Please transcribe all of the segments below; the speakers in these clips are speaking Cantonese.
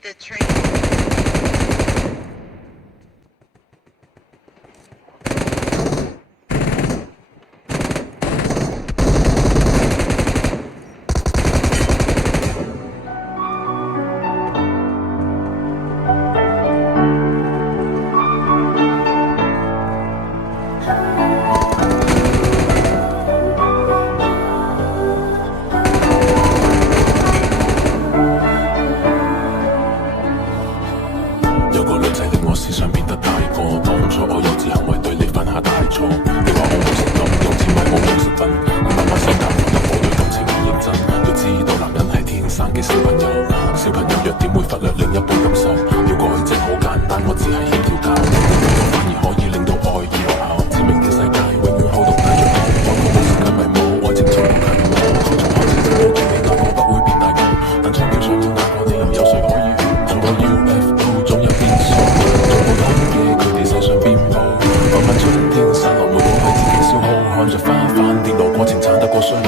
The train.有個女仔令我思想變得大個，當初我幼稚行為對你犯下大錯。你話我冇誠感，用錢買我冇實品，我慢慢心淡，覺得我對感情唔認真。要知道男人係天生嘅小朋友，小朋友弱點會忽略另一半感受。要過去正好簡單，我只係欠條教，反而可以令到愛意學效。致命嘅世界永遠好動帶着我，愛過冇時間迷惘，愛情從無近我。從開始就冇見你那個不會變大個，但槍叫上了那個你又有誰可以勸？做個 UFO 總有變數，做普通嘅佢哋世上變冇。漫漫春天散落每個為自己消耗，看着花瓣跌落過程慘得過衰老。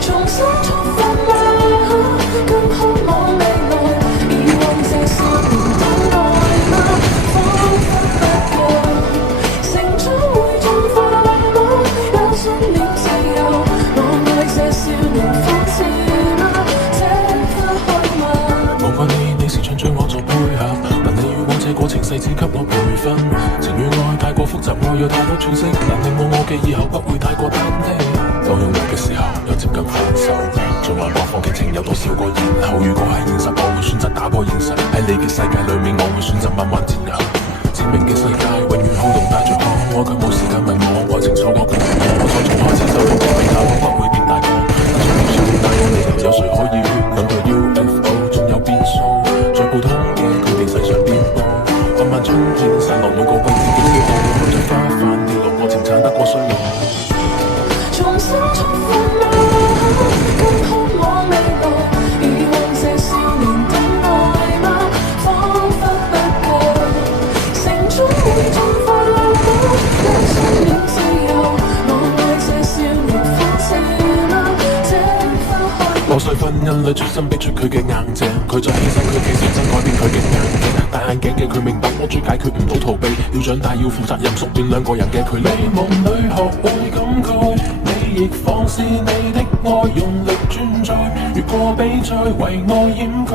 重新出發嗎？更渴望未來，以往這少年的愛嗎？彷彿不夠，成長會進化嗎？也信念自由，我愛這少年膚淺嗎？這刻開嗎？我愛你，你是唱最我做配合，但你與我這過程細緻給我培訓。情與愛太過複雜，我有太多詮釋，但令我嘅以後不會太過單的。當擁有嘅時候，又接近分手，循環播放劇情有多少個然後？如果係現實，我會選擇打破現實。喺你嘅世界裏面，我會選擇慢慢佔有。致命嘅世界永遠好動帶着我，我卻冇時間迷惘，愛情錯過佢我再從開始就到結尾，那個不會變大個。但長期長大個理由有誰可以勸？等待 UFO 總有變數，最普通嘅佢哋世上變報。漫漫春天散落每個為自己消耗，看着花瓣跌落過程慘得過衰老。重新出發嗎？更渴望未來，以往這少年的愛嗎？彷彿不夠，成長會進化嗎？也信念自由，我愛這少年膚淺嗎？這刻開破碎婚姻裏專心逼出佢嘅硬淨，佢再犧牲佢嘅認真改變佢嘅眼鏡。戴眼鏡嘅佢明白我最解決唔到逃避，要長大要負責任，縮短兩個人嘅距離。你夢裏學會感慨，你亦放肆你的愛，用力轉載，越過比賽為愛掩蓋。